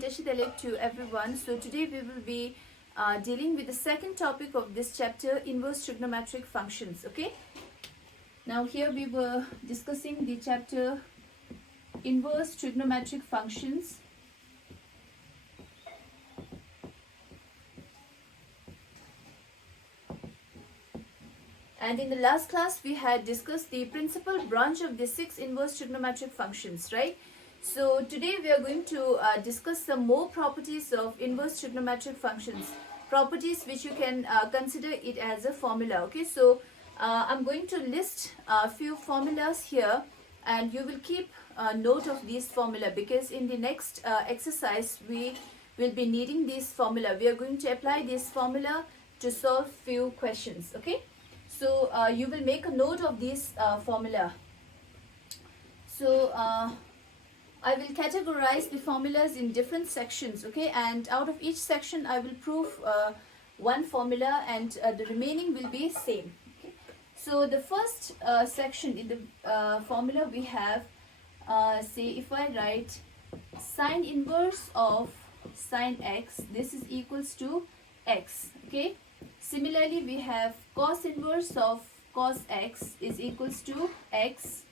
to everyone. So today we will be dealing with the second topic of this chapter, inverse trigonometric functions. Okay. Now here we were discussing the chapter inverse trigonometric functions. And in the last class, we had discussed the principal branch of the 6 inverse trigonometric functions, right? So today we are going to discuss some more properties of inverse trigonometric functions, properties which you can consider it as a formula. Okay, so I'm going to list a few formulas here, and you will keep note of these formula, because in the next exercise we will be needing this formula. We are going to apply this formula to solve few questions. Okay. So you will make a note of this formula. So I will categorize the formulas in different sections, okay? And out of each section, I will prove one formula, and the remaining will be same. Okay? So the first section in the formula we have, say if I write sine inverse of sine x, this is equals to x, okay? Similarly, we have cos inverse of cos x is equals to x.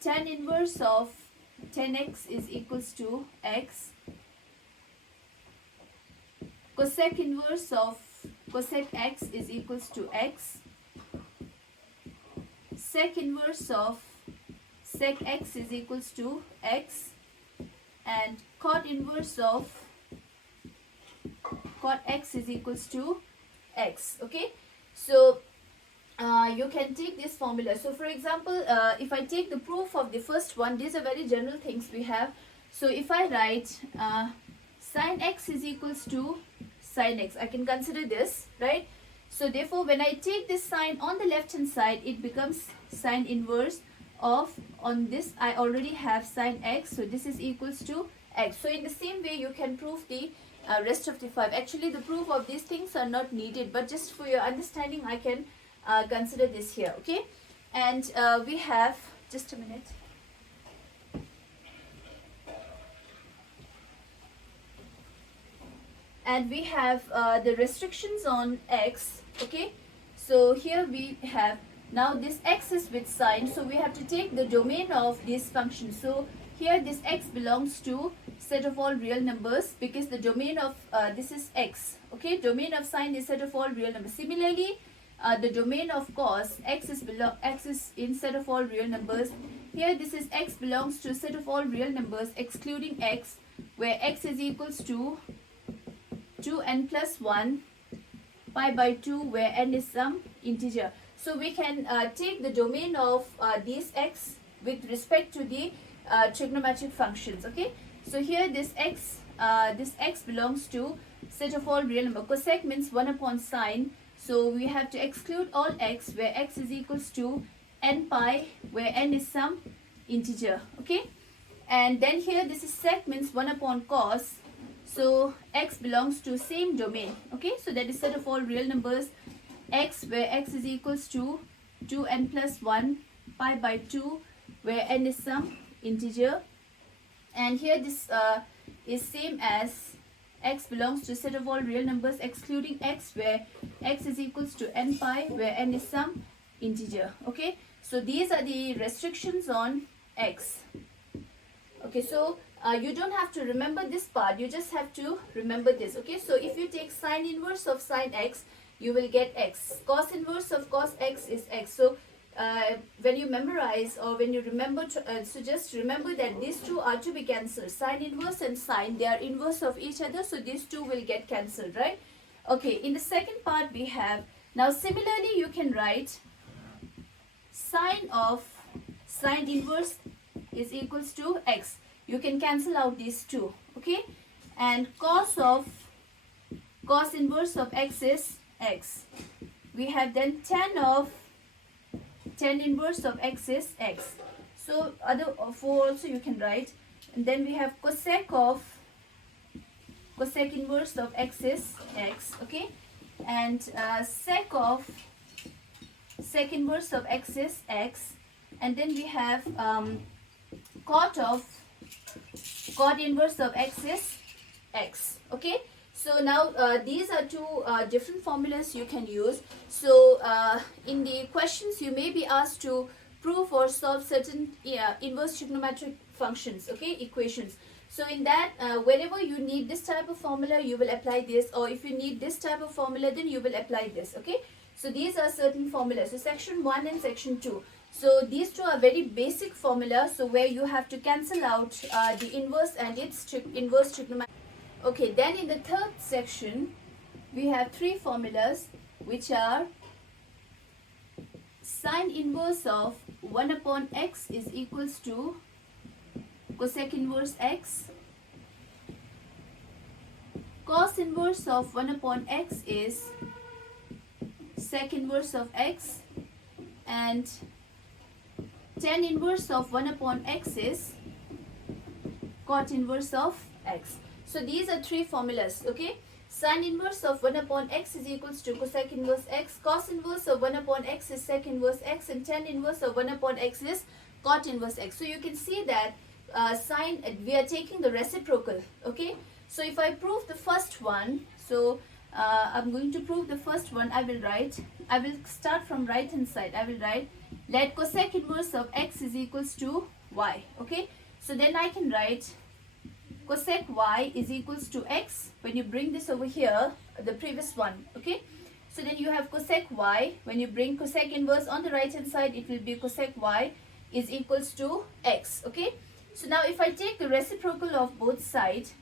Tan inverse of tan x is equals to x. Cosec inverse of cosec x is equals to x. Sec inverse of sec x is equals to x. And cot inverse of cot x is equals to x. Okay, so you can take this formula. So for example, if I take the proof of the first one, these are very general things we have. So if I write sine x is equals to sine x, I can consider this, right? So therefore when I take this sine on the left hand side, it becomes sine inverse of, on this I already have sine x, so this is equals to x. So in the same way you can prove the rest of the 5. Actually the proof of these things are not needed, but just for your understanding I can consider this here. Okay, and we have, just a minute, and we have the restrictions on x. Okay, so here we have, now this x is with sine, so we have to take the domain of this function. So here this x belongs to set of all real numbers, because the domain of this is x. Okay, domain of sine is set of all real numbers. Similarly, the domain of cos x is in set of all real numbers. Here this is x belongs to set of all real numbers excluding x, where x is equals to 2n plus 1 pi by 2, where n is some integer. So we can take the domain of these x with respect to the trigonometric functions. Okay, so here this x belongs to set of all real number. Cosec means 1 upon sine, so we have to exclude all x, where x is equals to n pi, where n is some integer. Okay, and then here this is sec means 1 upon cos, so x belongs to same domain. Okay, so that is set of all real numbers x, where x is equals to 2n plus 1 pi by 2, where n is some integer. And here this is same as x belongs to set of all real numbers excluding x, where x is equals to n pi, where n is some integer. Okay, so these are the restrictions on x. Okay, so you don't have to remember this part, you just have to remember this. Okay, so if you take sine inverse of sine x, you will get x. Cos inverse of cos x is x. So when you memorize, or when you remember, so just remember that these two are to be cancelled. Sine inverse and sine, they are inverse of each other, so these two will get cancelled, right? Okay, in the second part we have, now similarly you can write sine of sine inverse is equals to x. You can cancel out these two. Okay, and cos of cos inverse of x is x. We have then tan of tan inverse of x is x. So other four also you can write. And then we have cosec inverse of x is x. Okay, and sec inverse of x is x. And then we have cot cot inverse of x is x. Okay, so now these are two different formulas you can use. So in the questions you may be asked to prove or solve certain inverse trigonometric functions, okay, equations. So in that, whenever you need this type of formula, you will apply this, or if you need this type of formula, then you will apply this. Okay, so these are certain formulas. So section 1 and section 2. So these two are very basic formula, so where you have to cancel out the inverse and its inverse trigonometry. Okay, then in the third section, we have three formulas, which are sine inverse of 1 upon x is equals to cosec inverse x. Cos inverse of 1 upon x is sec inverse of x. And tan inverse of 1 upon x is cot inverse of x. So these are three formulas, okay? Sine inverse of 1 upon x is equals to cosec inverse x, cos inverse of 1 upon x is sec inverse x, and tan inverse of 1 upon x is cot inverse x. So you can see that we are taking the reciprocal, okay? So if I prove the first one, so I'm going to prove the first one. I will start from right hand side. I will write, let cosec inverse of x is equals to y, okay? So then I can write cosec y is equals to x. When you bring this over here, the previous one, okay? So then you have cosec y. When you bring cosec inverse on the right hand side, it will be cosec y is equals to x, okay? So now if I take the reciprocal of both sides,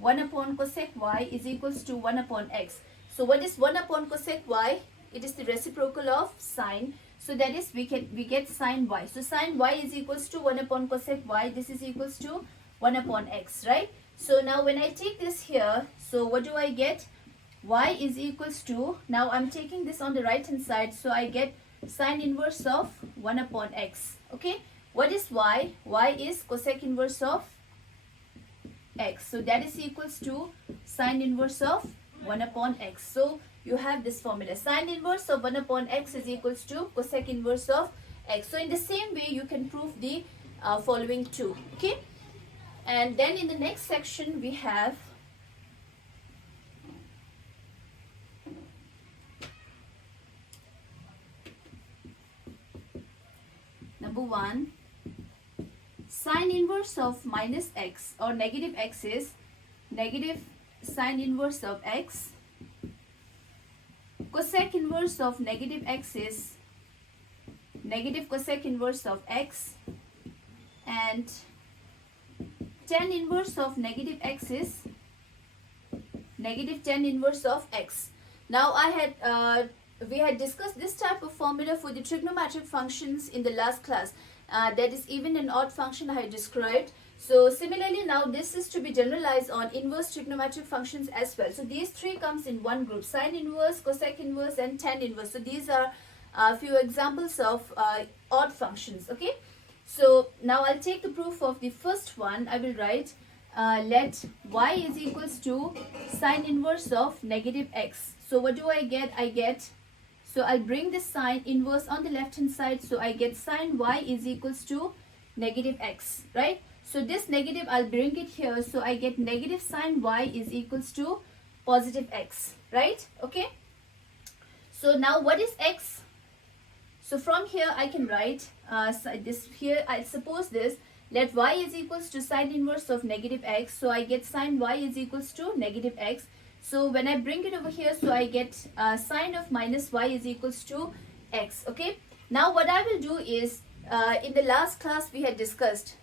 1 upon cosec y is equals to 1 upon x. So what is 1 upon cosec y? It is the reciprocal of sine. So that is we get sine y. So sine y is equals to 1 upon cosec y. This is equals to 1 upon x, right? So now when I take this here, so what do I get? Y is equals to, now I'm taking this on the right hand side, so I get sine inverse of 1 upon x, okay? What is y? Y is cosec inverse of x. So that is equals to sine inverse of 1 upon x. So you have this formula. Sine inverse of 1 upon x is equals to cosec inverse of x. So in the same way, you can prove the following two, okay? And then in the next section, we have number 1, sine inverse of minus x or negative x is negative sine inverse of x. Cosec inverse of negative x is negative cosec inverse of x. And tan inverse of negative x is negative tan inverse of x. Now we had discussed this type of formula for the trigonometric functions in the last class. That is even an odd function I had described. So similarly now this is to be generalized on inverse trigonometric functions as well. So these three comes in one group: sine inverse, cosec inverse, and tan inverse. So these are a few examples of odd functions, okay? So now I'll take the proof of the first one. I will write let y is equals to sine inverse of negative x. So what do I get? So I'll bring this sine inverse on the left hand side. So I get sine y is equals to negative x, right? So this negative, I'll bring it here. So I get negative sine y is equals to positive x, right? Okay. So now what is x? So from here I can write this here. I suppose this, let y is equals to sine inverse of negative x. So I get sine y is equals to negative x. So when I bring it over here, so I get sine of minus y is equals to x, okay? Now what I will do is, in the last class we had discussed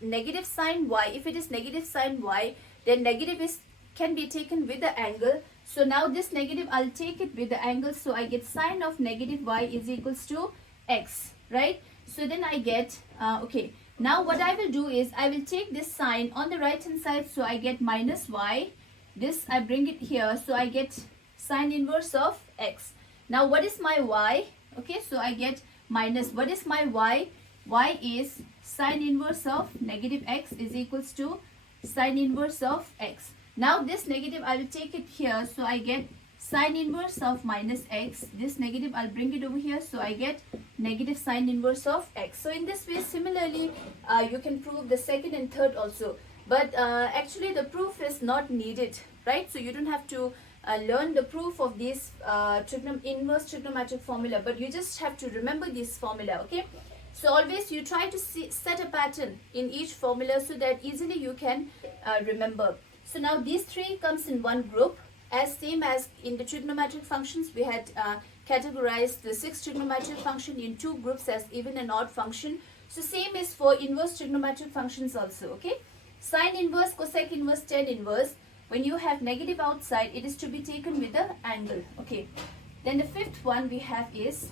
negative sine y. If it is negative sine y, then negative can be taken with the angle. So now this negative, I'll take it with the angle. So I get sine of negative y is equals to x, right? So then I get, okay. Now what I will do is, I will take this sine on the right hand side. So I get minus y. This I bring it here, so I get sine inverse of x. Now what is my y? Okay, so I get minus, what is my y? Y is sine inverse of negative x is equals to sine inverse of x. Now this negative I will take it here, so I get sine inverse of minus x. This negative I'll bring it over here, so I get negative sine inverse of x. So in this way, similarly, you can prove the second and third also. But actually the proof is not needed, right? So you don't have to learn the proof of this inverse trigonometric formula, but you just have to remember this formula, okay? So always you try to set a pattern in each formula so that easily you can remember. So now these three comes in one group, as same as in the trigonometric functions. We had categorized the 6 trigonometric function in 2 groups as even and odd function. So same is for inverse trigonometric functions also, okay? Sine inverse, cosec inverse, tan inverse. When you have negative outside, it is to be taken with the angle, okay? Then the fifth one we have is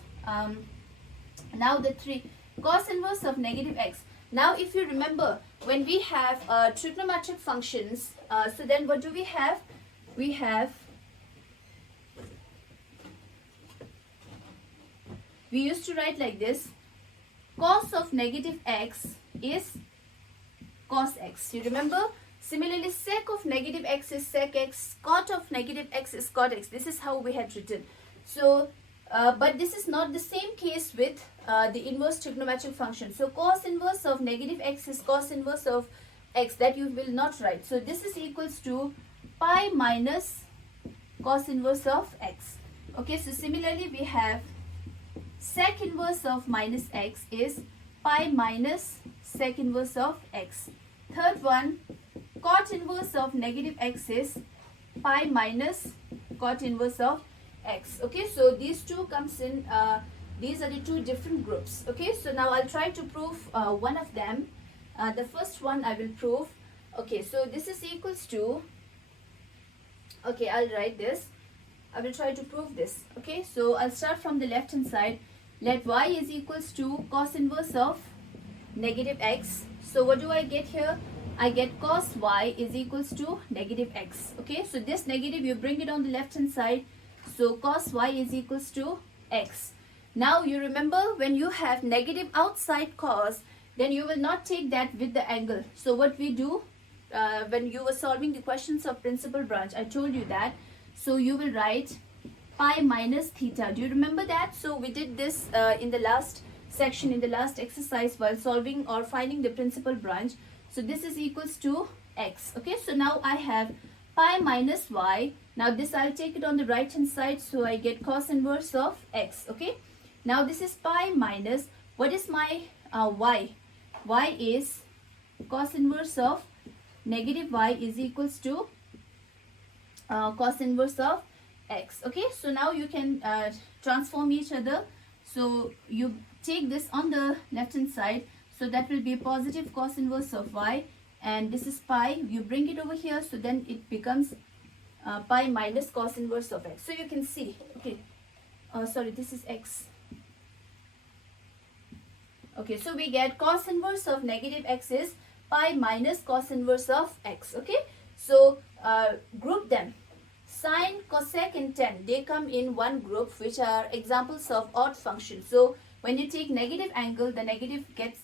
now the 3 cos inverse of negative x. Now if you remember, when we have trigonometric functions, so then what do we have? We used to write like this: cos of negative x is cos x. You remember? Similarly, sec of negative x is sec x, cot of negative x is cot x. This is how we had written. So, but this is not the same case with the inverse trigonometric function. So, cos inverse of negative x is cos inverse of x. That you will not write. So, this is equals to pi minus cos inverse of x. Okay, so similarly, we have sec inverse of minus x is pi minus sec inverse of x. Third one, cot inverse of negative x is pi minus cot inverse of x. Okay, so these two comes in, these are the two different groups. Okay, so now I'll try to prove one of them. The first one I will prove. Okay, so this is equals to, okay, I'll write this. I will try to prove this. Okay, so I'll start from the left hand side. Let y is equals to cos inverse of negative x. So what do I get here? I get cos y is equals to negative x. Okay, so this negative you bring it on the left hand side. So cos y is equals to x. Now you remember, when you have negative outside cos, then you will not take that with the angle. So what we do, when you were solving the questions of principal branch, I told you that. So you will write pi minus theta. Do you remember that? So we did this in the last section, in the last exercise, while solving or finding the principal branch. So this is equals to x. Okay, so now I have pi minus y. Now this I'll take it on the right hand side, so I get cos inverse of x. Okay, now this is pi minus, what is my y? Y is cos inverse of negative y is equals to cos inverse of x. Okay, so now you can transform each other. So you take this on the left hand side, so that will be positive cos inverse of y, and this is pi. You bring it over here, so then it becomes pi minus cos inverse of x. So you can see, okay, sorry, this is x. Okay, so we get cos inverse of negative x is pi minus cos inverse of x. Okay, so group them. Sine, cosec and tan, they come in one group, which are examples of odd functions. So when you take negative angle, the negative gets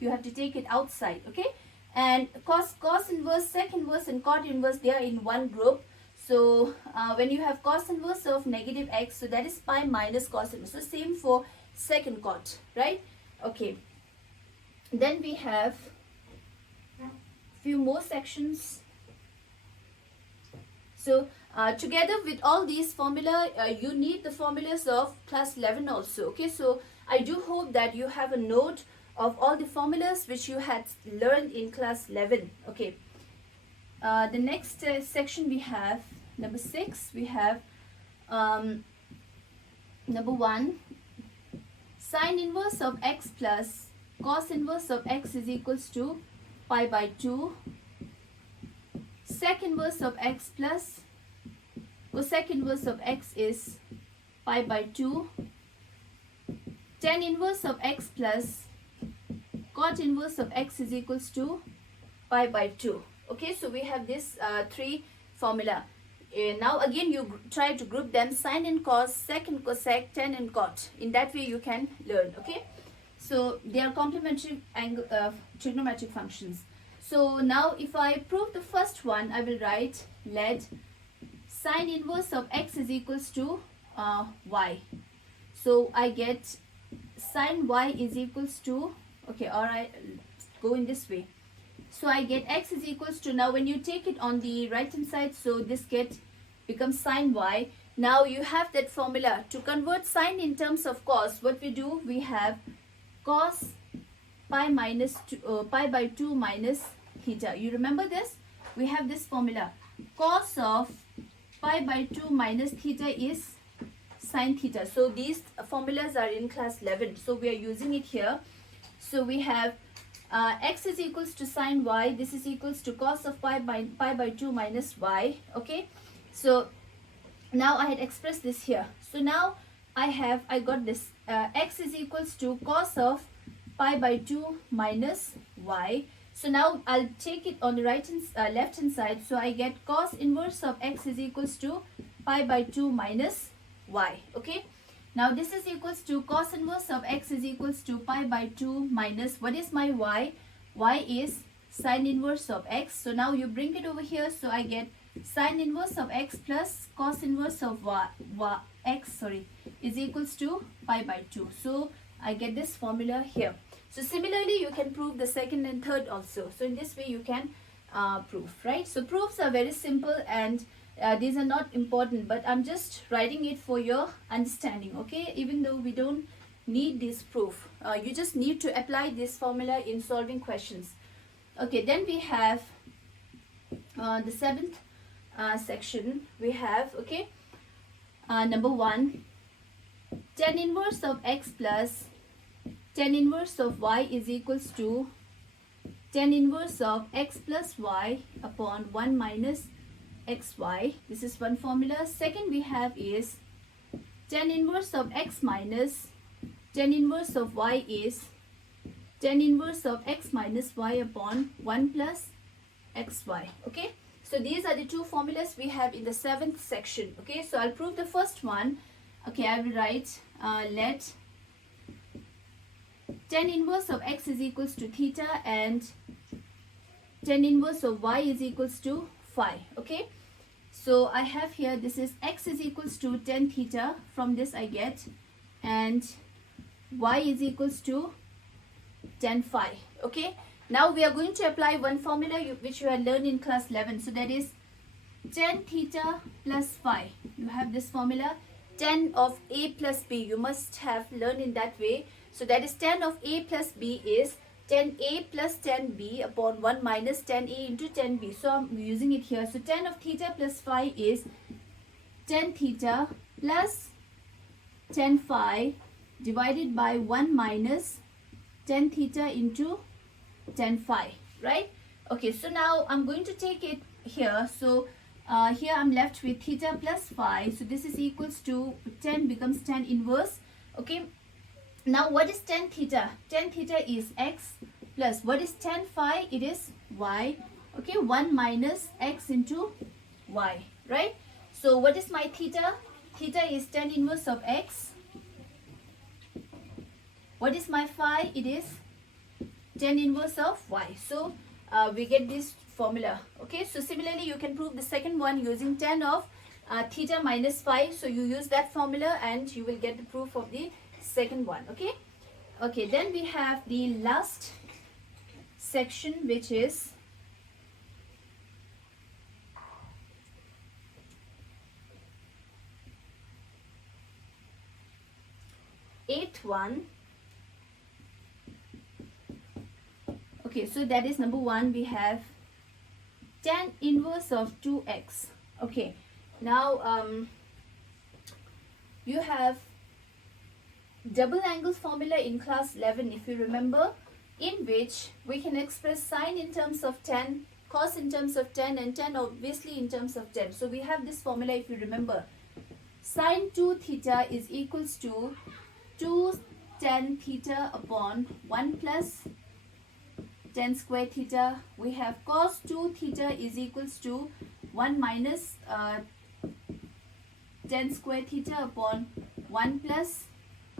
you have to take it outside. Okay, and cos inverse, sec inverse and cot inverse, they are in one group. So when you have cos inverse of negative x, so that is pi minus cos inverse. So same for sec and cot, right? Okay, then we have few more sections. So together with all these formula, you need the formulas of class 11 also. Okay, so I do hope that you have a note of all the formulas which you had learned in class 11. Okay, the next section we have number 6. We have number 1, sine inverse of x plus cos inverse of x is equals to pi by 2. Sec inverse of x plus cosec inverse of x is pi by 2. Tan inverse of x plus cot inverse of x is equals to pi by 2. Okay, so we have this 3 formula. Now again you try to group them: sine and cos, sec and cosec, tan and cot. In that way you can learn. Okay, so they are complementary trigonometric functions. So now if I prove the first one, I will write let sine inverse of x is equals to y. So I get sine y is equals to, okay, alright, go in this way. So I get x is equals to, now when you take it on the right hand side, so this becomes sine y. Now you have that formula to convert sine in terms of cos. What we do, we have cos pi minus pi by 2 minus theta. You remember this? We have this formula. Cos of pi by 2 minus theta is sine theta. So these formulas are in class 11. So we are using it here. So we have x is equals to sine y. This is equals to cos of pi by 2 minus y. Okay. So now I had expressed this here. So now I got this x is equals to cos of pi by 2 minus y. So now I'll take it on the left hand side. So I get cos inverse of x is equals to pi by 2 minus y. Okay. Now this is equals to cos inverse of x is equals to pi by 2 minus, what is my y? Y is sine inverse of x. So now you bring it over here. So I get sine inverse of x plus cos inverse of x is equals to pi by 2. So I get this formula here. So similarly, you can prove the second and third also. So in this way, you can prove, right? So proofs are very simple, and these are not important, but I'm just writing it for your understanding, okay? Even though we don't need this proof, you just need to apply this formula in solving questions. Okay, then we have the seventh section. We have, okay, number 1, tan inverse of x plus tan inverse of y is equals to tan inverse of x plus y upon 1 minus xy. This is one formula. Second we have is tan inverse of x minus tan inverse of y is tan inverse of x minus y upon 1 plus xy. Okay. So these are the two formulas we have in the 7th section. Okay. So I'll prove the first one. Okay. I will write let tan inverse of x is equals to theta and tan inverse of y is equals to phi. Okay. So I have here, this is x is equals to tan theta. From this I get, and y is equals to tan phi. Okay. Now we are going to apply one formula which you had learned in class 11. So that is tan theta plus phi. You have this formula, tan of a plus b. You must have learned in that way. So that is tan of a plus b is tan a plus tan b upon 1 minus tan a into tan b. So I'm using it here. So tan of theta plus phi is tan theta plus tan phi divided by 1 minus tan theta into tan phi, right? Okay, so now I'm going to take it here. So here I'm left with theta plus phi. So this is equals to tan becomes tan inverse. Okay. Now what is tan theta? Tan theta is x plus what is tan phi? It is y. Okay, 1 minus x into y, right? So what is my theta? Theta is tan inverse of x. What is my phi? It is tan inverse of y. So we get this formula. Okay, so similarly you can prove the second one using tan of theta minus phi. So you use that formula and you will get the proof of the second one. Okay. Okay, then we have the last section, which is eighth one. Okay, so that is number 1. We have tan inverse of 2x. Okay, now you have double angles formula in class 11, if you remember, in which we can express sine in terms of tan, cos in terms of tan, and tan obviously in terms of tan. So we have this formula, if you remember. Sine 2 theta is equals to 2 tan theta upon 1 plus tan square theta. We have cos 2 theta is equals to 1 minus tan square theta upon 1 plus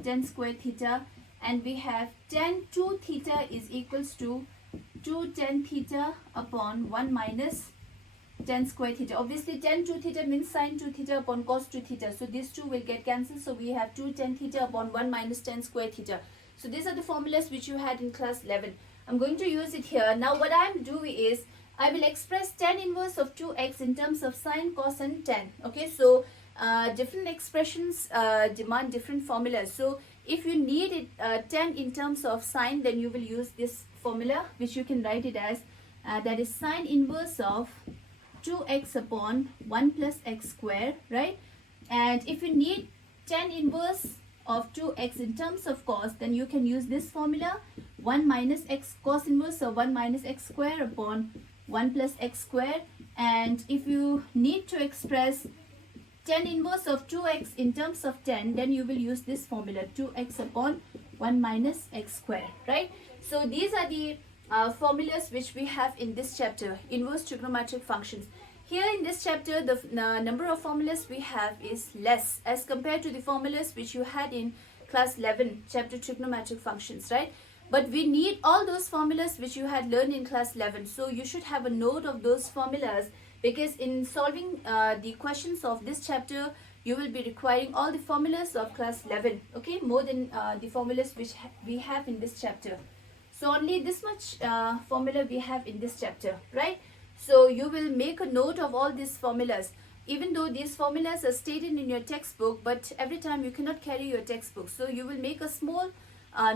tan square theta, and we have tan 2 theta is equals to 2 tan theta upon 1 minus tan square theta. Obviously tan 2 theta means sin 2 theta upon cos 2 theta. So these two will get cancelled. So we have 2 tan theta upon 1 minus tan square theta. So these are the formulas which you had in class 11. I'm going to use it here. Now what I'm doing is I will express tan inverse of 2x in terms of sine, cos and tan. Okay, so different expressions demand different formulas. So if you need it tan in terms of sine, then you will use this formula, which you can write it as that is sine inverse of 2x upon 1 plus x square, right? And if you need tan inverse of 2x in terms of cos, then you can use this formula, 1 minus x, cos inverse of 1 minus x square upon 1 plus x square. And if you need to express tan inverse of 2x in terms of tan, then you will use this formula, 2x upon 1 minus x square, right? So these are the formulas which we have in this chapter, inverse trigonometric functions. Here in this chapter, the number of formulas we have is less as compared to the formulas which you had in class 11, chapter trigonometric functions, right? But we need all those formulas which you had learned in class 11. So you should have a note of those formulas, because in solving the questions of this chapter, you will be requiring all the formulas of class 11, okay, more than the formulas which we have in this chapter. So only this much formula we have in this chapter, right? So you will make a note of all these formulas, even though these formulas are stated in your textbook, but every time you cannot carry your textbook. So you will make a small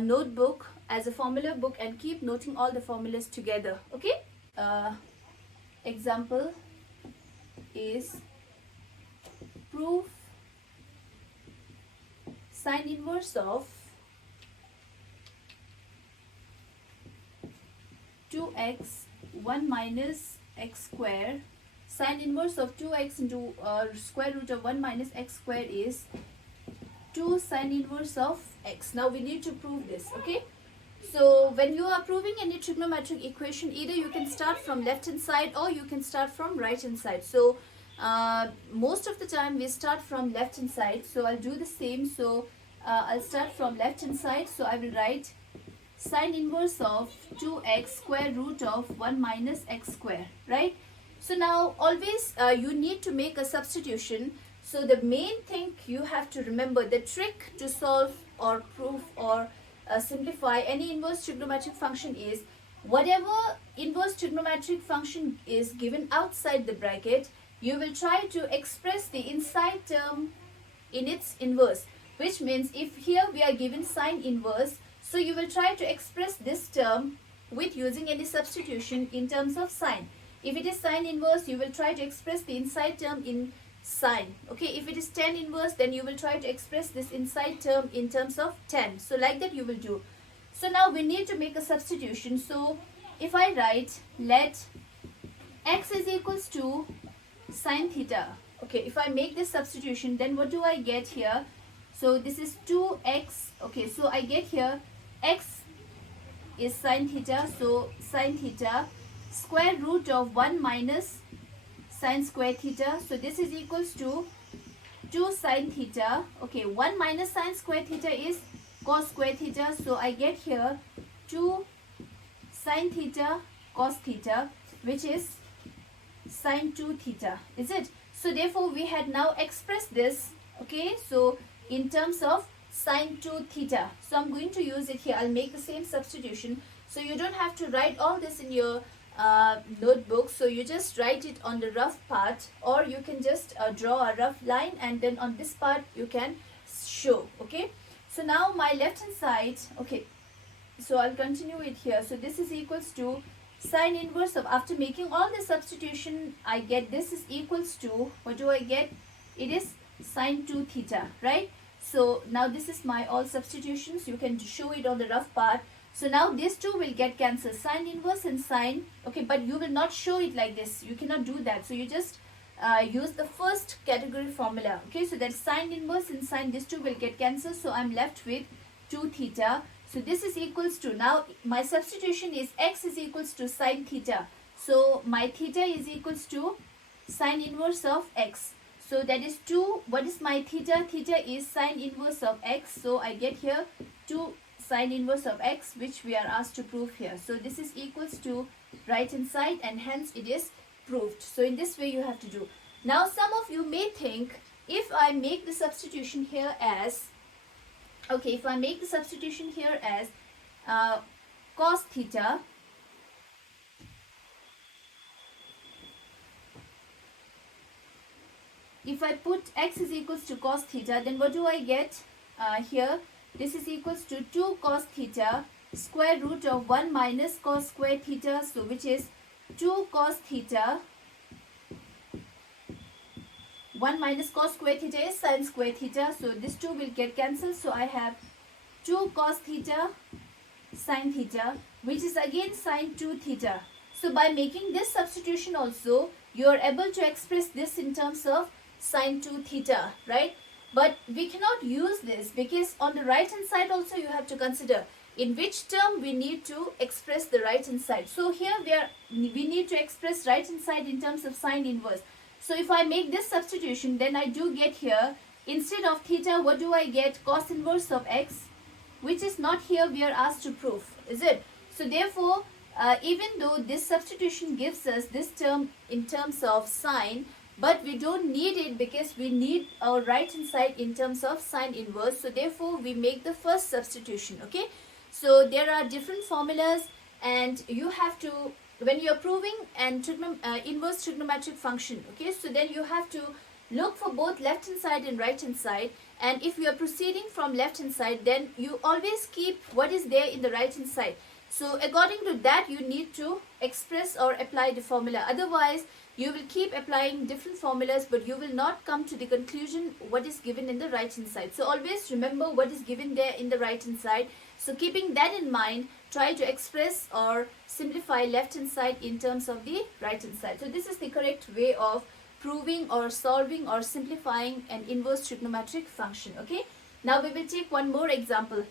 notebook as a formula book and keep noting all the formulas together, okay? Example is proof sine inverse of 2x 1 minus x square. Sine inverse of 2x into square root of 1 minus x square is 2 sine inverse of x. Now we need to prove this, okay? So when you are proving any trigonometric equation, either you can start from left hand side or you can start from right hand side. So most of the time we start from left hand side. So I'll do the same. So I'll start from left hand side. So I will write sine inverse of 2x square root of 1 minus x square, right? So now always you need to make a substitution. So the main thing you have to remember, the trick to solve or prove or simplify any inverse trigonometric function is, whatever inverse trigonometric function is given outside the bracket, you will try to express the inside term in its inverse, which means if here we are given sine inverse, so you will try to express this term with using any substitution in terms of sine. If it is sine inverse, you will try to express the inside term in sine. Okay, if it is tan inverse, then you will try to express this inside term in terms of tan. So like that you will do. So now we need to make a substitution. So if I write, let x is equals to sine theta. Okay, if I make this substitution, then what do I get here? So this is 2x. Okay, so I get here x is sine theta. So sine theta square root of 1 minus sine square theta. So this is equals to 2 sine theta. Okay, 1 minus sine square theta is cos square theta. So I get here 2 sine theta cos theta, which is sine 2 theta. Is it? So therefore we had now expressed this, okay, so in terms of sine 2 theta. So I'm going to use it here. I'll make the same substitution. So you don't have to write all this in your notebook. So you just write it on the rough part, or you can just draw a rough line, and then on this part you can show, okay? So now my left hand side, okay, so I'll continue it here. So this is equals to sine inverse of, after making all the substitution, I get this is equals to, what do I get? It is sine 2 theta, right? So now this is my all substitutions. You can show it on the rough part. So now these two will get cancelled, sine inverse and sine, okay, but you will not show it like this. You cannot do that. So you just use the first category formula, okay? So that sine inverse and sine, these two will get cancelled. So I'm left with 2 theta. So this is equals to, now my substitution is x is equals to sine theta. So my theta is equals to sine inverse of x. So that is 2, what is my theta? Theta is sine inverse of x. So I get here 2 sine inverse of x, which we are asked to prove here. So this is equals to right hand side, and hence it is proved. So in this way you have to do. Now some of you may think, if I make the substitution here as, okay, if I make the substitution here as cos theta, if I put x is equals to cos theta, then what do I get here? This is equals to 2 cos theta square root of 1 minus cos square theta, so which is 2 cos theta. 1 minus cos square theta is sin square theta, so this 2 will get cancelled. So I have 2 cos theta sin theta, which is again sin 2 theta. So by making this substitution also, you are able to express this in terms of sin 2 theta, right? But we cannot use this because on the right hand side also you have to consider in which term we need to express the right hand side. So here we need to express right hand side in terms of sine inverse. So if I make this substitution, then I do get here, instead of theta, what do I get? Cos inverse of x, which is not here we are asked to prove, is it? So therefore, even though this substitution gives us this term in terms of sine, but we don't need it because we need our right hand side in terms of sine inverse. So therefore, we make the first substitution, okay? So there are different formulas, and you have to, when you are proving an inverse trigonometric function, okay, so then you have to look for both left hand side and right hand side. And if you are proceeding from left hand side, then you always keep what is there in the right hand side. So according to that, you need to express or apply the formula. Otherwise, you will keep applying different formulas, but you will not come to the conclusion what is given in the right hand side. So always remember what is given there in the right hand side. So keeping that in mind, try to express or simplify left hand side in terms of the right hand side. So this is the correct way of proving or solving or simplifying an inverse trigonometric function, okay? Now we will take one more example.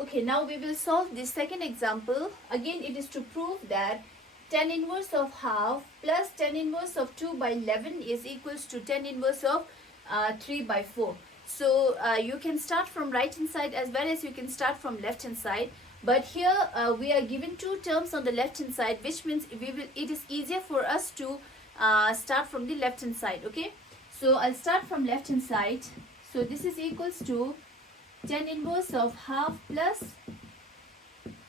Okay, now we will solve the second example. Again, it is to prove that tan inverse of half plus tan inverse of 2 by 11 is equals to tan inverse of 3 by 4. So you can start from right hand side as well as you can start from left hand side. But here we are given two terms on the left hand side, which means it is easier for us to start from the left hand side, okay? So I'll start from left hand side. So this is equals to tan inverse of half plus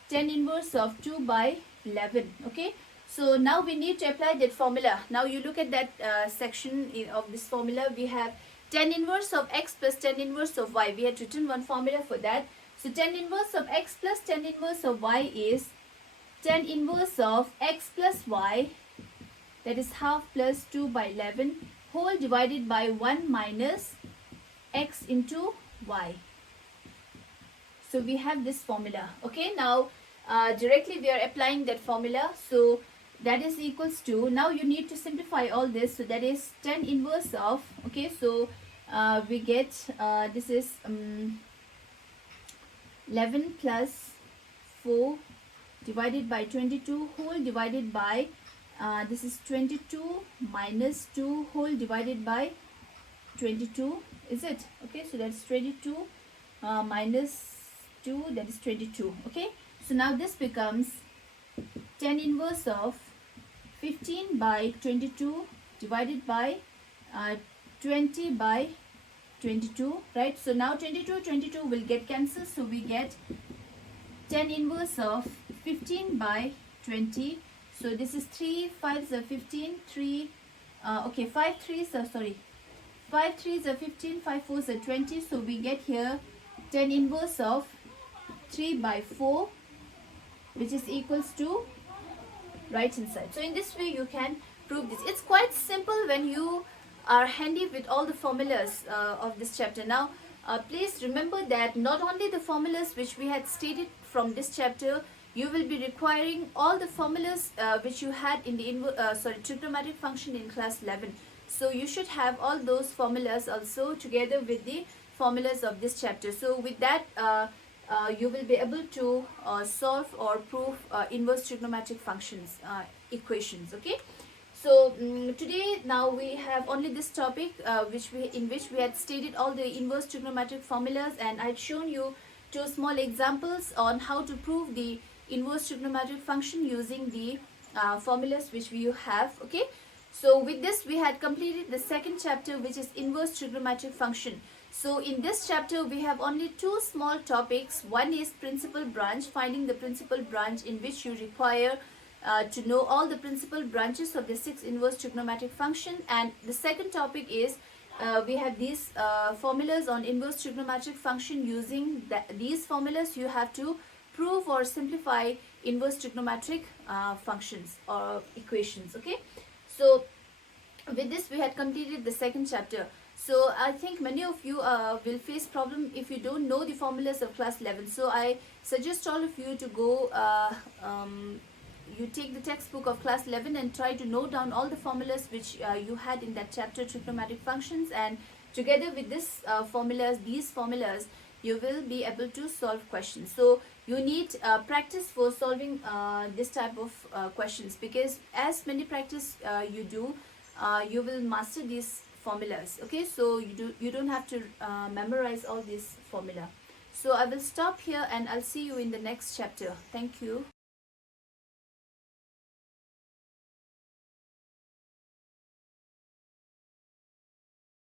tan inverse of 2 by 11, okay? So now we need to apply that formula. Now you look at that section of this formula. We have tan inverse of x plus tan inverse of y. We had written one formula for that. So tan inverse of x plus tan inverse of y is tan inverse of x plus y, that is half plus 2 by 11 whole divided by 1 minus x into y. So we have this formula, okay? Now directly we are applying that formula. So that is equals to, now you need to simplify all this. So that is tan inverse of, okay, so we get this is 11 plus 4 divided by 22 whole divided by this is 22 minus 2 whole divided by 22, is it? Okay, so that's 22 minus 2, that is 22, okay? So now this becomes tan inverse of 15 by 22 divided by 20 by 22, right? So now 22 will get cancelled, so we get tan inverse of 15 by 20. So this is 3 5s are 15, 3 okay, 5 3s are, sorry, 5 3s are 15, 5 4s are 20. So we get here tan inverse of 3 by 4 which is equals to right hand side. So in this way you can prove this. It's quite simple when you are handy with all the formulas of this chapter. Now please remember that not only the formulas which we had stated from this chapter, you will be requiring all the formulas which you had in the trigonometric function in class 11. So you should have all those formulas also together with the formulas of this chapter. So with that you will be able to solve or prove inverse trigonometric functions equations. Okay, so today now we have only this topic in which we had stated all the inverse trigonometric formulas, and I had shown you two small examples on how to prove the inverse trigonometric function using the formulas which we have. Okay, so with this we had completed the second chapter, which is inverse trigonometric function. So in this chapter we have only two small topics. One is principal branch, finding the principal branch, in which you require to know all the principal branches of the 6 inverse trigonometric function. And the second topic is we have these formulas on inverse trigonometric function. Using these formulas you have to prove or simplify inverse trigonometric functions or equations. Okay, so with this we had completed the second chapter. So I think many of you will face problem if you don't know the formulas of class 11. So I suggest all of you to go you take the textbook of class 11 and try to note down all the formulas which you had in that chapter, trigonometric functions, and together with these formulas you will be able to solve questions. So you need practice for solving this type of questions, because as many practice you do, you will master these formulas. Okay, so you don't have to memorize all these formula. So I will stop here and I'll see you in the next chapter. Thank you.